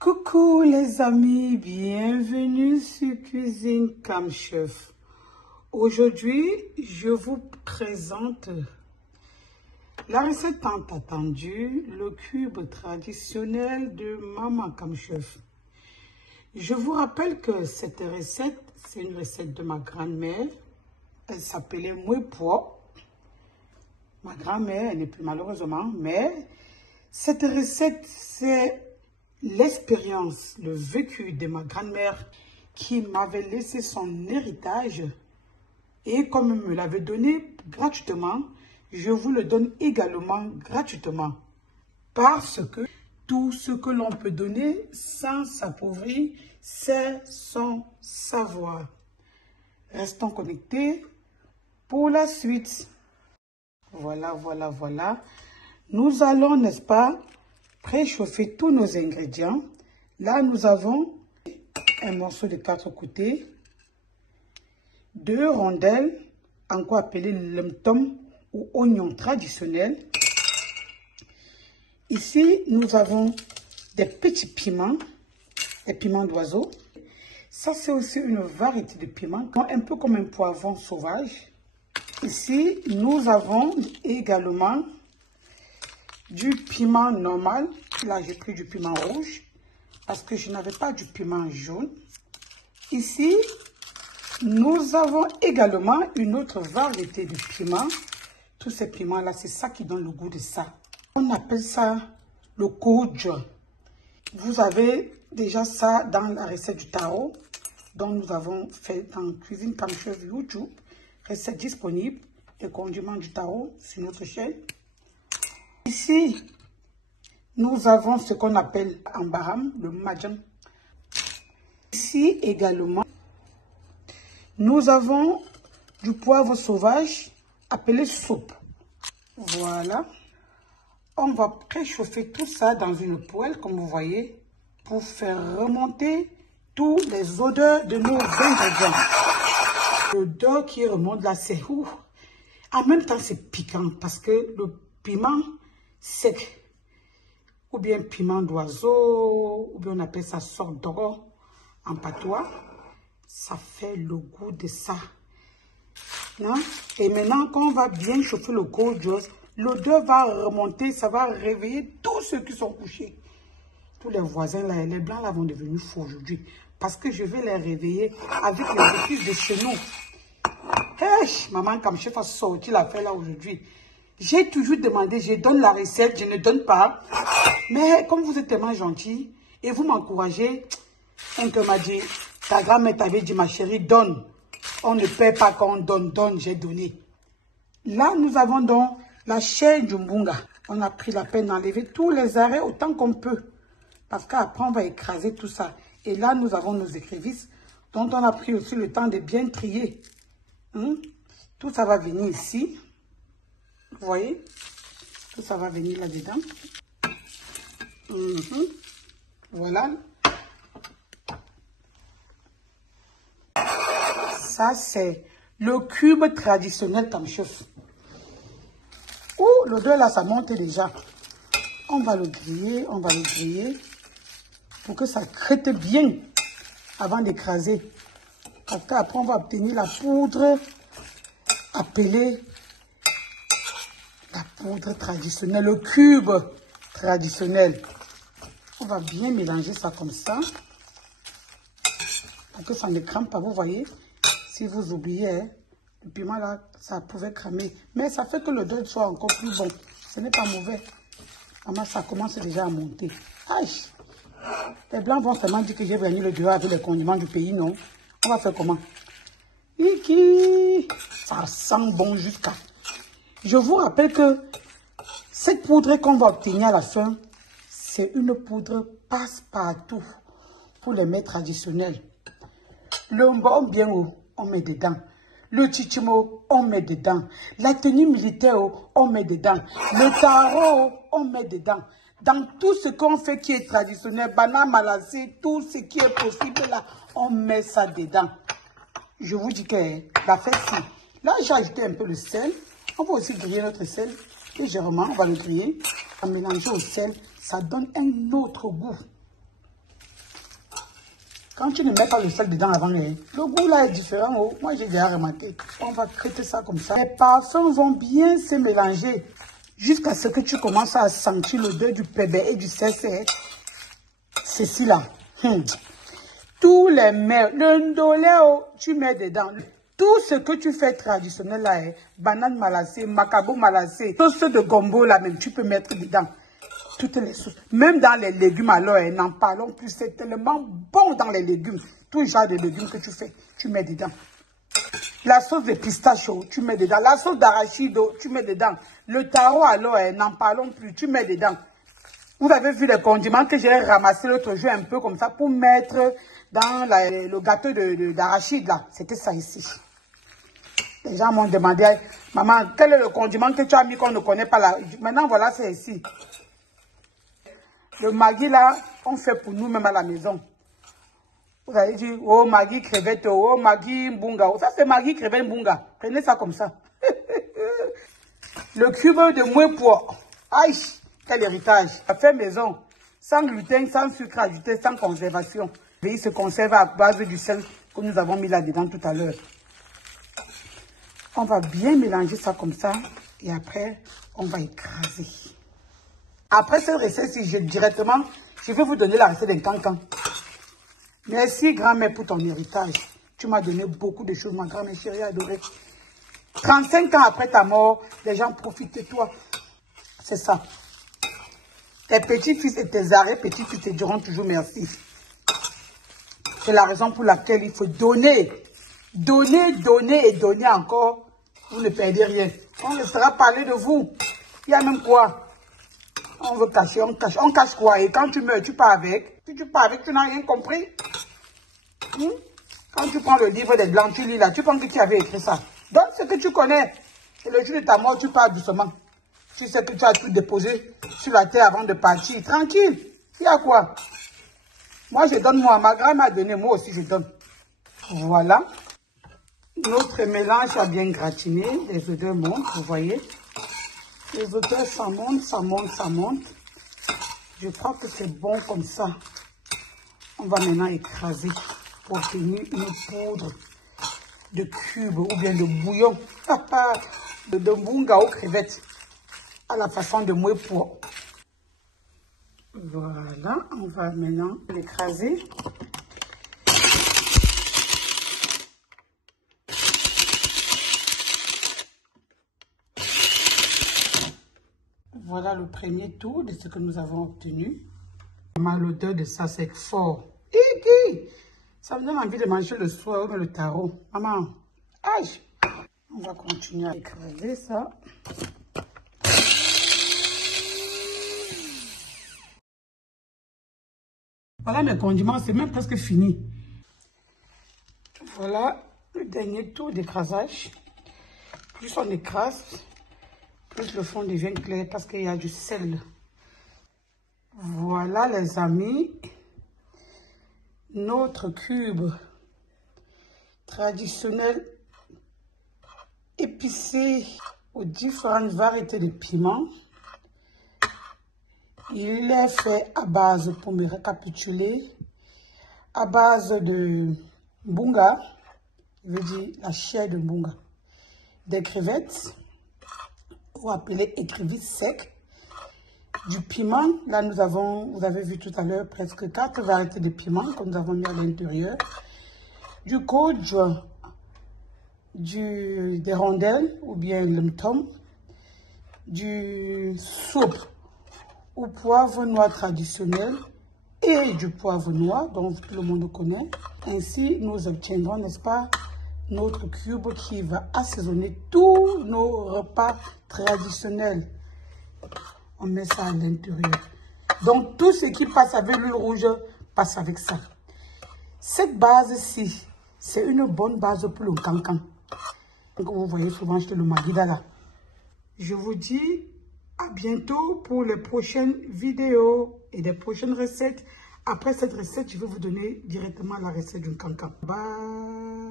Coucou les amis, bienvenue sur Cuisine Comme Chef. Aujourd'hui, je vous présente la recette tant attendue, le cube traditionnel de Maman Comme Chef. Je vous rappelle que cette recette, c'est une recette de ma grand-mère. Elle s'appelait Mouepo. Ma grand-mère, elle n'est plus malheureusement, mais cette recette, c'est l'expérience, le vécu de ma grand-mère qui m'avait laissé son héritage et comme elle me l'avait donné gratuitement, je vous le donne également gratuitement parce que tout ce que l'on peut donner sans s'appauvrir, c'est son savoir. Restons connectés pour la suite. Voilà. Nous allons, n'est-ce pas, préchauffer tous nos ingrédients. Là, nous avons un morceau de 4 côtés, 2 rondelles, encore appelé lemtom ou oignon traditionnel. Ici, nous avons des petits piments, des piments d'oiseau. Ça, c'est aussi une variété de piments, un peu comme un poivron sauvage. Ici, nous avons également du piment normal. Là, j'ai pris du piment rouge parce que je n'avais pas du piment jaune. Ici, nous avons également une autre variété de piments. Tous ces piments-là, c'est ça qui donne le goût de ça. On appelle ça le kojo. Vous avez déjà ça dans la recette du taro, dont nous avons fait dans Cuisine Comme Chef YouTube. Recette disponible et condiments du taro sur notre chaîne. Ici, nous avons ce qu'on appelle en baram, le majam. Ici également, nous avons du poivre sauvage appelé soupe. Voilà. On va préchauffer tout ça dans une poêle, comme vous voyez, pour faire remonter toutes les odeurs de nos ingrédients. L'odeur qui remonte là, c'est ouf. En même temps, c'est piquant parce que le piment sec, ou bien piment d'oiseau, ou bien on appelle ça sorte d'or en patois, ça fait le goût de ça. Non? Et maintenant, quand on va bien chauffer le kojo, l'odeur va remonter, ça va réveiller tous ceux qui sont couchés. Tous les voisins là, les blancs là vont devenir fous aujourd'hui. Parce que je vais les réveiller avec les épices de chez nous. Hey, Maman Comme Chef a sorti l'affaire là aujourd'hui. J'ai toujours demandé, je donne la recette, je ne donne pas. Mais comme vous êtes tellement gentil et vous m'encouragez, un que m'a dit, ta grand-mère t'avait dit, ma chérie, donne. On ne paie pas quand on donne, donne, j'ai donné. Là, nous avons donc la chair du mbunga. On a pris la peine d'enlever tous les arrêts autant qu'on peut. Parce qu'après, on va écraser tout ça. Et là, nous avons nos écrevisses, dont on a pris aussi le temps de bien trier. Tout ça va venir ici. Vous voyez? Tout ça va venir là-dedans. Voilà. Ça, c'est le cube traditionnel Comme Chef. Ouh, l'odeur là, ça monte déjà. On va le griller, pour que ça crête bien avant d'écraser. Parce qu'après, on va obtenir la poudre appelée la poudre traditionnelle, le cube traditionnel. On va bien mélanger ça comme ça. Pour que ça ne crame pas, vous voyez. Si vous oubliez, hein, le piment là, ça pouvait cramer. Mais ça fait que l'odeur soit encore plus bon. Ce n'est pas mauvais. Maman, ça commence déjà à monter. Aïe! Les blancs vont seulement dire que j'ai venu le dehors avec les condiments du pays, non? On va faire comment? Iki! Ça sent bon jusqu'à... Je vous rappelle que cette poudre qu'on va obtenir à la fin, c'est une poudre passe-partout pour les mets traditionnels. Le mbon bien haut, on met dedans. Le chichimo, on met dedans. La tenue militaire, on met dedans. Le taro, on met dedans. Dans tout ce qu'on fait qui est traditionnel, banane malassé, tout ce qui est possible là, on met ça dedans. Je vous dis que la fête, si. Là, j'ai ajouté un peu le sel. On va aussi griller notre sel. Légèrement, on va le griller. En mélangeant au sel, ça donne un autre goût. Quand tu ne mets pas le sel dedans avant, le goût là est différent. Oh. Moi, j'ai déjà remarqué. On va traiter ça comme ça. Les parfums vont bien se mélanger jusqu'à ce que tu commences à sentir l'odeur du pébé et du cessé. Ceci là. Tous les mets, le ndolé, tu mets dedans. Tout ce que tu fais traditionnel là, banane malassée, macabo malassé, sauce de gombo là même, tu peux mettre dedans. Toutes les sauces. Même dans les légumes, alors, n'en parlons plus. C'est tellement bon dans les légumes. Tout genre de légumes que tu fais, tu mets dedans. La sauce de pistachio, tu mets dedans. La sauce d'arachide, tu mets dedans. Le taro, alors, n'en parlons plus. Tu mets dedans. Vous avez vu les condiments que j'ai ramassés l'autre jour un peu comme ça pour mettre dans le gâteau d'arachide, là. C'était ça ici. Les gens m'ont demandé, maman, quel est le condiment que tu as mis qu'on ne connaît pas là? Maintenant, voilà, c'est ici. Le maggi là, on fait pour nous-mêmes à la maison. Vous allez dire, oh maggi crevette, oh maggi mbunga. Ça c'est maggi crevette mbunga. Prenez ça comme ça. Le cube de mouais pois. Aïe, quel héritage. Ça fait maison. Sans gluten, sans sucre ajouté, sans conservation. Et il se conserve à base du sel que nous avons mis là-dedans tout à l'heure. On va bien mélanger ça comme ça. Et après, on va écraser. Après cette recette, directement, je vais vous donner la recette d'un cancan. Merci, grand-mère, pour ton héritage. Tu m'as donné beaucoup de choses, ma grand-mère chérie adorée. 35 ans après ta mort, les gens profitent de toi. C'est ça. Tes petits-fils et tes arrière-petits-fils te diront toujours merci. C'est la raison pour laquelle il faut donner. Donner, donner et donner encore. Vous ne perdez rien. On laissera parler de vous. Il y a même quoi? On veut cacher, on cache. On cache quoi? Et quand tu meurs, tu pars avec. Si tu pars avec, tu n'as rien compris. Quand tu prends le livre des Blancs, tu lis là, tu penses que tu avais écrit ça. Donne ce que tu connais. Et le jour de ta mort, tu pars doucement. Tu sais que tu as tout déposé sur la terre avant de partir. Tranquille. Il y a quoi? Moi, je donne moi. Ma grand-mère a donné, moi aussi, je donne. Voilà. Notre mélange a bien gratiné. Les odeurs montent, vous voyez. Les odeurs, ça monte, ça monte, ça monte. Je crois que c'est bon comme ça. On va maintenant écraser pour obtenir une poudre de cube ou bien de bouillon. de mbunga aux crevettes. À la façon de mouais pois. Voilà, on va maintenant l'écraser. Voilà le premier tour de ce que nous avons obtenu. L'odeur de ça, c'est fort. Ça me donne envie de manger le soir le taro. Maman, aïe. On va continuer à écraser ça. Voilà mes condiments, c'est même presque fini. Voilà le dernier tour d'écrasage. Plus on écrase, plus le fond devient clair parce qu'il y a du sel. Voilà les amis, notre cube traditionnel épicé aux différentes variétés de piments. Il est fait à base, pour me récapituler, à base de mbunga, je veux dire la chair de mbunga, des crevettes, ou appelées écrevisses secs, du piment, là nous avons, vous avez vu tout à l'heure, presque 4 variétés de piments que nous avons mis à l'intérieur, du courge, des rondelles ou bien le mtom, du soupe ou poivre noir traditionnel et du poivre noir, dont tout le monde connaît. Ainsi, nous obtiendrons, n'est-ce pas, notre cube qui va assaisonner tous nos repas traditionnels. On met ça à l'intérieur. Donc, tout ce qui passe avec l'huile rouge passe avec ça. Cette base-ci, c'est une bonne base pour le cancan. Donc, vous voyez souvent acheter le magida là. Je vous dis à bientôt pour les prochaines vidéos et des prochaines recettes. Après cette recette, je vais vous donner directement la recette du cancan. Bye!